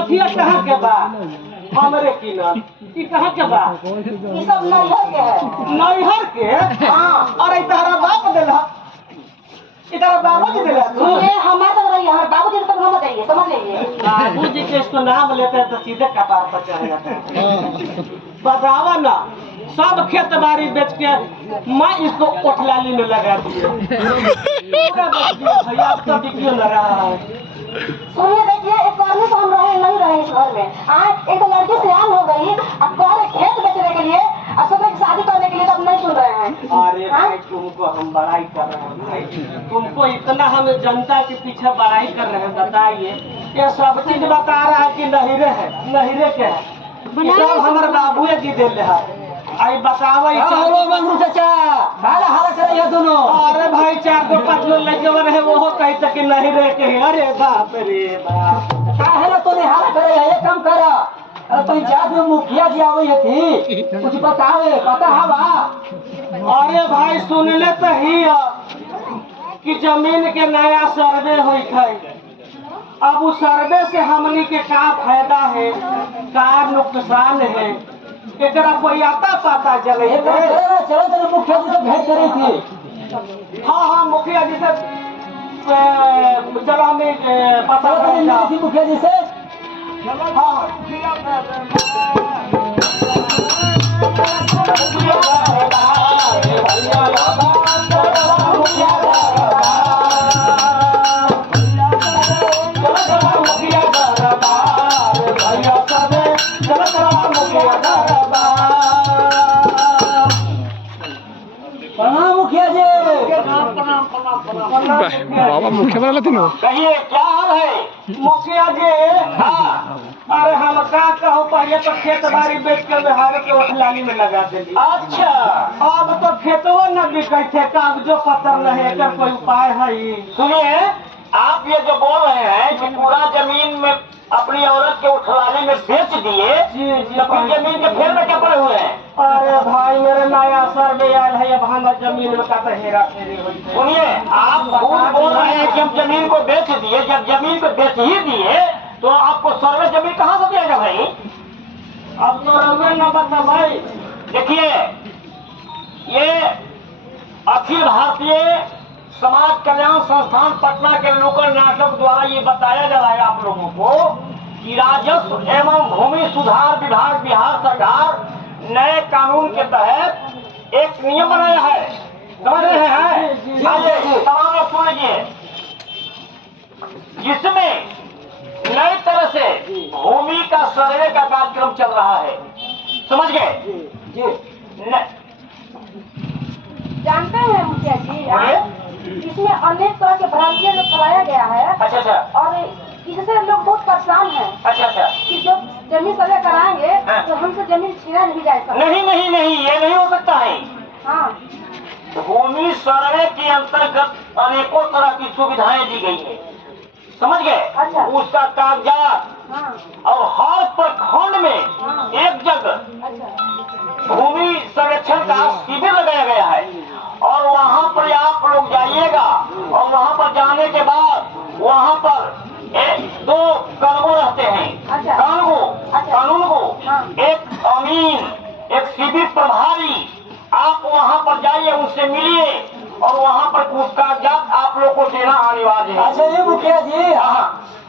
नथिया कहाँ के बा? हमरे की ना ई कहाँ के बा? ये सब नैहर के है। नैहर के? हाँ। अरे तारा बाप देला, इधर बाबूजी देला तू? ये हमारे तो रही हमारे बाबूजी तो हम बताइए, समझ लीजिए। बाबूजी के इसको नाम लेते हैं तो सीधे कपार पर चढ़ जाता है। बतावा ना, सब खेत बाड़ी बेच के मैं इसको कोठलाली में लगा दिए। पूरा बच गया भैया, अब तो बिकियो न रहा है। सुनिए देखिए, एक आदमी तो हम रहे नहीं रहे इस घर में। आज एक लड़की सियान हो गई, अब कह रहे खेत बेचने के लिए और सोच रहे शादी करने के लिए, तो अब नहीं सुन रहे हैं। अरे भाई तुमको हम बड़ाई कर रहे हैं भाई, तुमको इतना हम जनता के पीछे बड़ाई कर रहे हैं, बताइए ये सब चीज बता रहा है कि नहिरे है, नहिरे के है, ये सब हमारे बाबूए जी दे रहा है। आई बताओ हेलो मंगरू चाचा, हाल हाल करे ये दोनों। अरे भाई 4 को 5 लोग लगे हुए हैं, वो कही तक कि नहीं रह के। अरे बाप रे बाप, का है तो नहीं हाल करे ये काम कर। अरे पंचायत में मुखिया जी आवे थी, कुछ बतावे, पता है बा? अरे भाई सुन ले तो ही कि जमीन के नया सर्वे हुई है। अब उस सर्वे से हमनी के का फायदा है, का नुकसान है, एकरा कोई आता पता चले। चलो चलो मुखिया जी से भेंट करी थी। हाँ मुखिया जी से चलो हमें पता थी मुखिया जी से। हाँ मुखिया जी बाबा मुखिया बना लेती ना। कहिए क्या हाल है मुखिया जी? हाँ अरे हम का कहो, पहले तो खेत बाड़ी बेच के बिहार के ओठलाली में लगा देली। अच्छा अब तो खेतों न बिके थे, कागजों पत्र नहीं, एकर कोई उपाय है? सुनिए, आप ये जो बोल रहे हैं कि पूरा जमीन में अपनी औरत के उठलाने में बेच दिए, जी अपनी जमीन के फेर में क्या पड़े हुए हैं? अरे भाई मेरे नया सर्वे आयल है, अब हमारे जमीन में का तो हेरा फेरी हुई है। सुनिए, आप खुद बोल रहे हैं कि हम जमीन को बेच दिए, जब जमीन को बेच ही दिए तो आपको सर्वे जमीन कहाँ से दिया भाई? अब तो रउए न बता भाई। देखिए, ये अखिल भारतीय समाज कल्याण संस्थान पटना के नुक्कड़ नाटक द्वारा ये बताया जा रहा है आप लोगों को कि राजस्व एवं भूमि सुधार विभाग बिहार सरकार नए कानून के तहत एक नियम बनाया है, समझ रहे हैं? आइए तमाम लोग सुन लीजिए, जिसमें नई तरह से भूमि का सर्वे का कार्यक्रम चल रहा है, समझ गए? जानते हैं मुखिया जी, इसमें अनेक तरह के भ्रांतियां जो फैलाया गया है। अच्छा और इससे लोग बहुत परेशान हैं। अच्छा कि जो जमीन सर्वे कराएंगे तो हमसे जमीन छीना नहीं जा सकता। नहीं, ये नहीं हो सकता है। हाँ, भूमि सर्वे के अंतर्गत अनेकों तरह की सुविधाएं दी गई है, समझ गए? अच्छा। उसका कागजात हाँ, और हर प्रखंड में हाँ। एक जगह अच्छा, भूमि सर्वेक्षण का शिविर लगाया गया है और वहाँ पर आप लोग जाइएगा और वहाँ पर जाने के बाद वहाँ पर 2 कानून रहते हैं। अच्छा। कानून को हाँ। एक अमीन, एक शिविर प्रभारी, आप वहाँ पर जाइए, उनसे मिलिए और वहाँ पर कुछ कागजात आप लोग को देना अनिवार्य है। अच्छा ये मुखिया जी,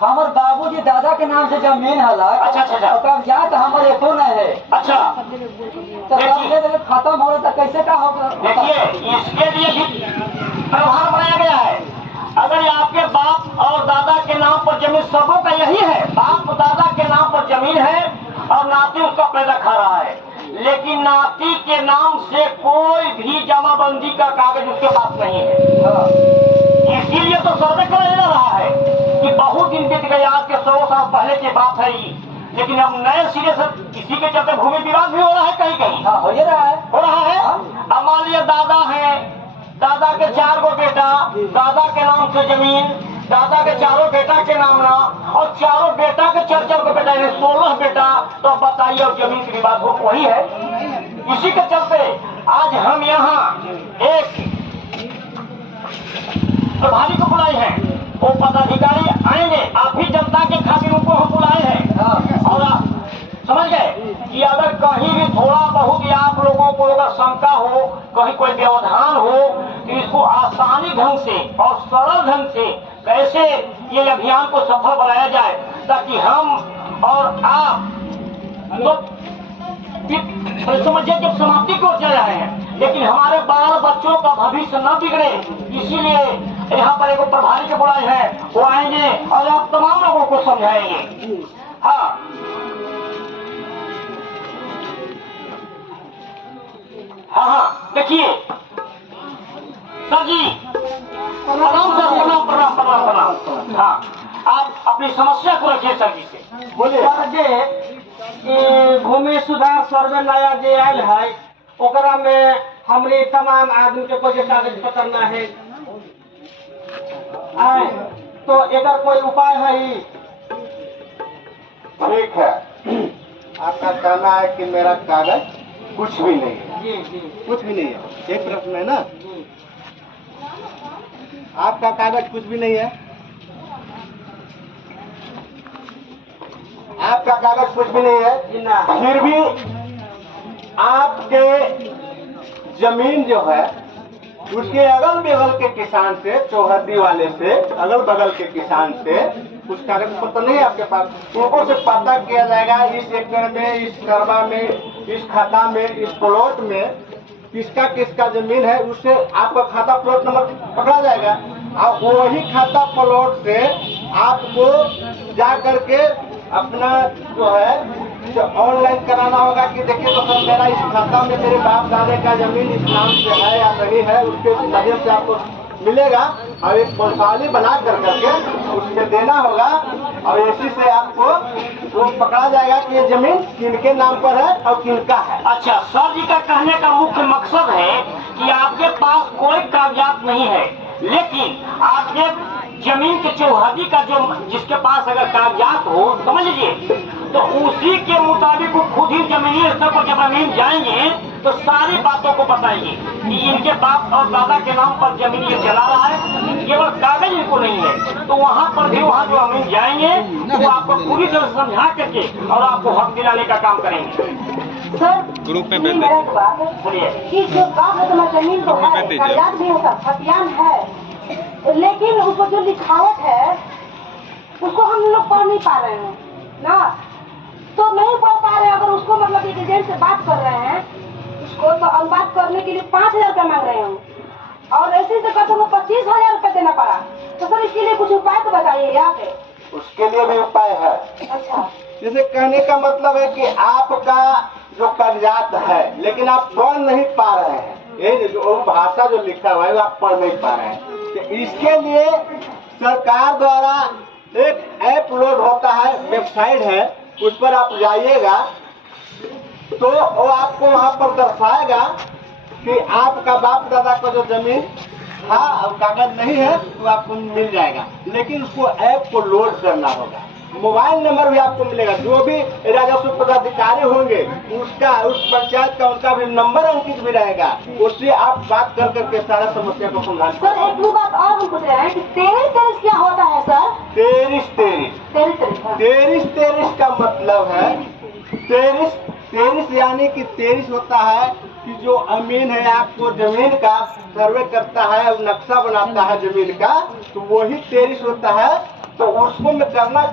हमारे बाबूजी दादा के नाम से जमीन हला। अच्छा। और कागजात हमारे एको नहीं है। अच्छा, तो खत्म हो रहा था, कैसे का होगा? देखिए, इसके लिए भी प्रावधान बनाया गया है। अगर आपके बाप और दादा के नाम पर जमीन, सबों का यही है, बाप दादा के नाम पर जमीन है और नाती उसका पैदा खा रहा है, लेकिन नाती के नाम से कोई भी जमाबंदी का कागज उसके पास नहीं है। इसीलिए तो सर्वे कराया जा रहा है कि बहुत दिन बीत गए, आज के 100 साल पहले की बात है ये, लेकिन अब नए सिरे से इसी के चलते भूमि विवाद भी हो रहा है, कहीं कहीं हाँ, हो रहा है। अब मान लिया दादा है, दादा के 4 गो बेटा, दादा के नाम से जमीन, दादा के 4 बेटा के नाम ना, और 4 बेटा के 4 को बेटा, 16 बेटा, तो अब बताइए अब जमीन की विवाद हो वही है। इसी के चलते आज हम यहाँ एक प्रभारी को बुलाए हैं, वो पदाधिकारी आएंगे, आप ही जनता के खातिर उनको हम बुलाए हैं। कहीं कोई व्यवधान हो तो इसको आसानी ढंग से और सरल ढंग से कैसे ये अभियान को सफल बनाया जाए, ताकि हम और आप तो समझिए जब समाप्ति को चल रहे हैं, लेकिन हमारे बाल बच्चों का भविष्य न बिगड़े, इसीलिए यहाँ पर एक प्रभारी के बुलाए हैं, वो आएंगे और आप तमाम लोगों को समझाएंगे। हाँ हाँ, देखिए सर जी, प्रणाम सर, प्रणाम प्रणाम प्रणाम प्रणाम। हाँ, आप अपनी समस्या को रखिए सर जी से। बोलिए सर जी, भूमि सुधार सर्वे नया जे आयल है, ओकरा में हमरे तमाम आदमी के कोई कागज पत्र ना है, तो एकर कोई उपाय है? ठीक है, आपका कहना है कि मेरा कागज कुछ भी नहीं है। जी जी कुछ भी नहीं है, एक प्रश्न है ना, जी। आपका कागज कुछ भी नहीं है, आपका कागज कुछ भी नहीं है, जी ना। फिर भी आपके जमीन जो है उसके अगल बगल के किसान से, चौहद्दी वाले से, अगल बगल के किसान से कुछ कागज पत्र नहीं है आपके पास, उनको से पता किया जाएगा इस एकड़ में, इस करबा में, इस खाता में, इस प्लॉट में किसका किसका जमीन है, उससे आपका खाता प्लॉट नंबर पकड़ा जाएगा और वही खाता प्लॉट से आपको जा करके अपना जो है ऑनलाइन कराना होगा कि देखिए तो सर मेरा इस खाता में मेरे बाप दादे का जमीन इस नाम से है या नहीं है, उसके नजर से आपको मिलेगा और एक वंशावली बना करके उससे देना होगा और इसी से आपको वो पकड़ा जाएगा कि ये जमीन किनके नाम पर है और किनका है। अच्छा, सर जी का कहने का मुख्य मकसद है कि आपके पास कोई कागजात नहीं है, लेकिन आपके जमीन के चौहद्दी का जो जिसके पास अगर कागजात हो, समझ लीजिए, तो उसी के मुताबिक वो खुद ही जमीनी स्तर पर जब जमीन जाएंगे तो सारी बातों को बताएंगे कि इनके बाप और दादा के नाम पर जमीन ये चला रहा है, केवल कागज इनको नहीं है। तो वहाँ पर भी वहाँ जो जमीन जाएंगे तो वो आपको पूरी तरह से समझा करके और आपको हक दिलाने का काम करेंगे। सर ग्रुप में ये भेज मेरा एक बात है बोलिए। कि जो काम है तुम्हारी जमीन तो है, कागजात भी है, सब खतियान है, लेकिन उसको जो लिखावट है उसको हम लोग पढ़ नहीं पा रहे हैं ना, तो नहीं पढ़ पा रहे हैं। अगर उसको मतलब एक एजेंट से बात कर रहे हैं उसको, तो हम बात करने के लिए 5,000 रुपया मांग रहे हैं और ऐसे ही करते हुए 25,000 रुपया देना पड़ा। तो सर इसके लिए कुछ उपाय तो बताइए यहाँ पे। उसके लिए भी उपाय है। अच्छा, जैसे कहने का मतलब है कि आपका जो कागजात है लेकिन आप पढ़ नहीं पा रहे हैं, ये जो भाषा जो लिखा हुआ है वो आप पढ़ नहीं पा रहे हैं, तो इसके लिए सरकार द्वारा एक ऐप लोड होता है, वेबसाइट है, उस पर आप जाइएगा तो वो आपको वहाँ पर दर्शाएगा कि आपका बाप दादा का जो जमीन था और कागज नहीं है तो आपको मिल जाएगा, लेकिन उसको ऐप को लोड करना होगा। मोबाइल नंबर भी आपको मिलेगा, जो भी राजस्व पदाधिकारी होंगे उसका, उस पंचायत का उनका भी नंबर अंकित भी रहेगा, उससे आप बात कर करके सारा समस्या को समाधान। सर एक दो बात और हम पूछ रहे हैं कि 23-23 क्या होता है सर? 23-23 23 का मतलब है 23 यानी कि 23 होता है कि जो अमीन है आपको जमीन का सर्वे करता है और नक्शा बनाता है जमीन का, तो वही 23 होता है। तो उसको में करना